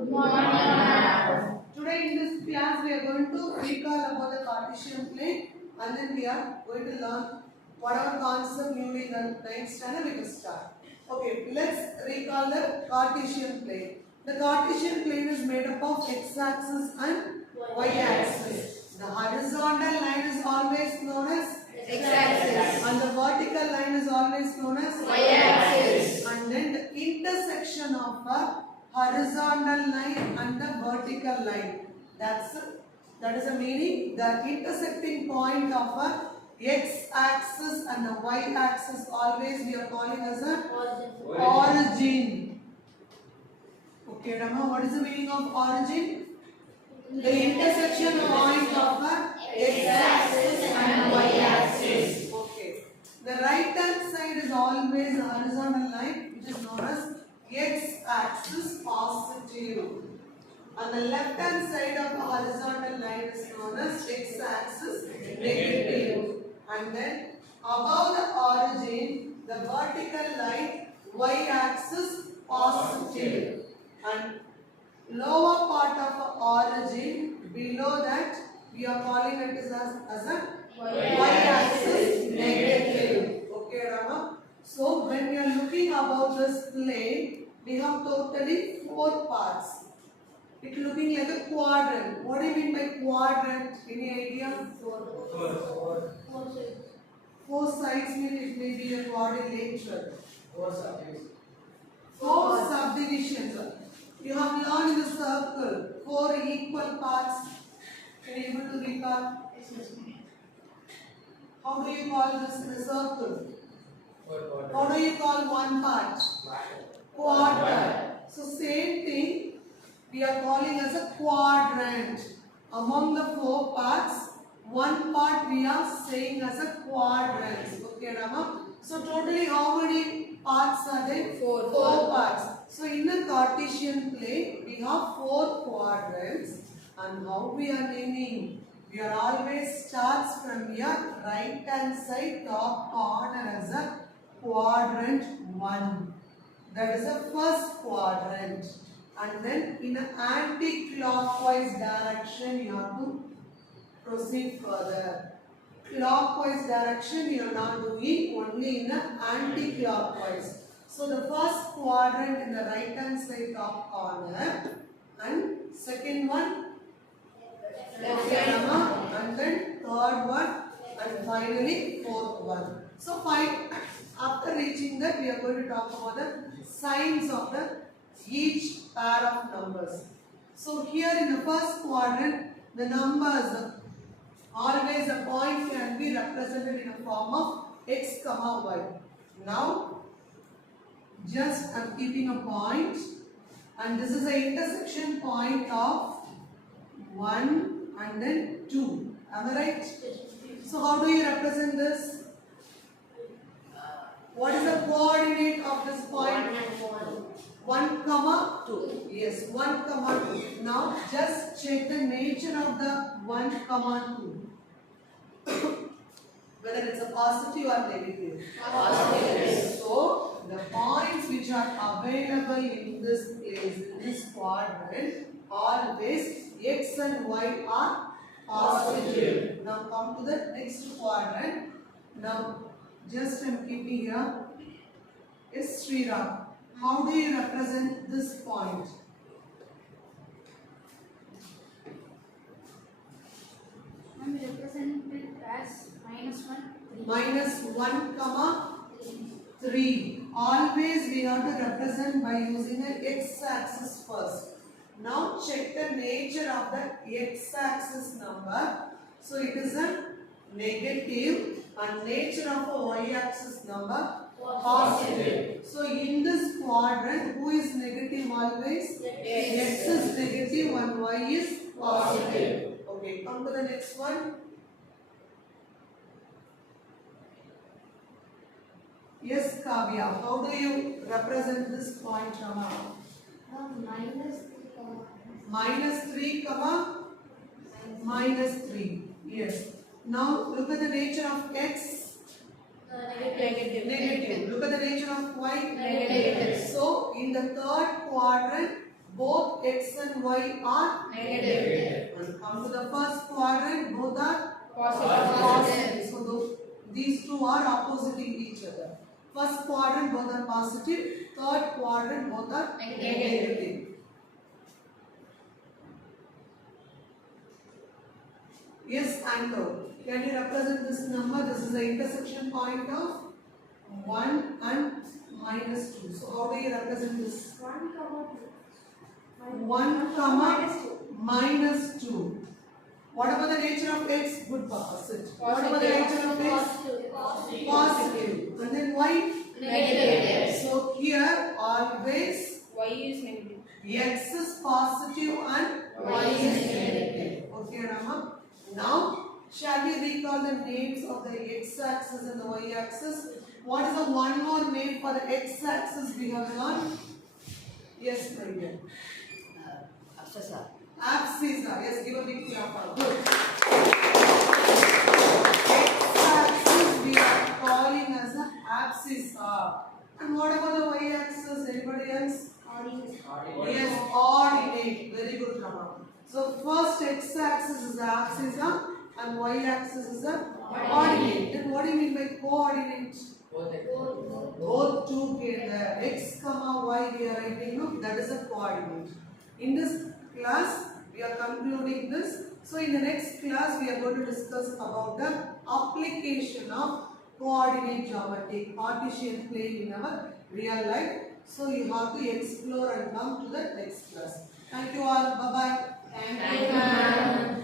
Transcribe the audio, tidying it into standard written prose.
Good morning. Today in this class we are going to recall about the Cartesian plane and then we are going to learn whatever concept new in the 9th standard we will start. Okay, let's recall the Cartesian plane. The Cartesian plane is made up of x-axis and y-axis. The horizontal line is always known as X-axis. and the vertical line is always known as Y-axis. and then the intersection of a horizontal line and the vertical line. That is the meaning. The intersecting point of a x-axis and a y-axis always we are calling as a origin. Okay, Rama, what is the meaning of origin? The intersection point of a x-axis and y-axis. Okay. The right hand side is always a horizontal line which is known as x-axis positive. And the left hand side of the horizontal line is known as x-axis negative. And then above the origin, the vertical line y-axis positive. And lower part of the origin, below that, we are calling it as a y-axis negative. Okay, Rama? So when we are looking about this plane, we have totally 4 parts. It looking like a quadrant. What do you mean by quadrant? Any idea? 4 sides mean it may be a quadrilateral. 4 subdivisions. You have learned in the circle 4 equal parts. Can you able to recall? How do you call this in a circle? How do you call one part? Quarter. So same thing we are calling as a quadrant. Among the 4 parts, one part we are saying as a quadrant. Okay, Rama? So totally how many parts are there? 4 parts. So in the Cartesian plane, we have 4 quadrants. And how we are naming? We are always starts from your right hand side top corner as a quadrant 1. That is the first quadrant. And then in an anti-clockwise direction you have to proceed further. Clockwise direction you are not doing, only in an anti-clockwise. So the first quadrant in the right hand side top corner and second one and then third one and finally fourth one. So after reaching that we are going to talk about the signs of each pair of numbers. So here in the first quadrant the numbers always a point can be represented in a form of x comma y. Now just I am keeping a point and this is the intersection point of 1 and then 2. Am I right? So how do you represent this? What is the coordinate of this point? 1 comma 2. Yes, 1 comma 2. Now just check the nature of the 1 comma 2. Whether it's a positive or negative. Positive. So the points which are available in this place, in this quadrant, always x and y are positive. Now come to the next quadrant. Now just I am keeping here is Sriram. How do you represent this point? We represent it as -1, -1 comma 3. Always we have to represent by using the x-axis first. Now check the nature of the x-axis number. So it is a negative and nature of a y-axis number positive. So in this quadrant, who is negative always? X is negative and y is positive. Okay, come to the next one. Yes, Kavya, how do you represent this point, Rama? -3 comma -3. Yes. Now look at the nature of x. Negative. Look at the nature of y. Negative. So in the third quadrant, both x and y are Negative. and come to the first quadrant, both are Positive. So these two are oppositing each other. First quadrant both are positive, third quadrant both are negative. Yes, Anto. Can you represent this number? This is the intersection point of 1 and minus 2. So how do you represent this? 1 comma 1 comma minus 2. What about the nature of x? Good opposite. What about the nature of x? Positive. And then y? Negative. So here always Y is negative. x is positive and y is negative. Okay, Rama. Now, shall we recall the names of the x-axis and the y-axis? What is the one more name for the x-axis we have learned? Yes, my dear. Abscissa. Abscissa. Yes, give a big clap. Good. X-axis we are calling as an abscissa. And what about the y-axis? Anybody else? Yes, ordinate. Very good, Rama. So first x-axis is the abscissa and y-axis is the ordinate. Then what do you mean by coordinate? Both together. X comma y we are writing. No, that is a coordinate. In this class we are concluding this. So in the next class we are going to discuss about the application of coordinate geometry, Cartesian plane in our real life. So you have to explore and come to the next class. Thank you all. Bye bye. Thank you, ma'am.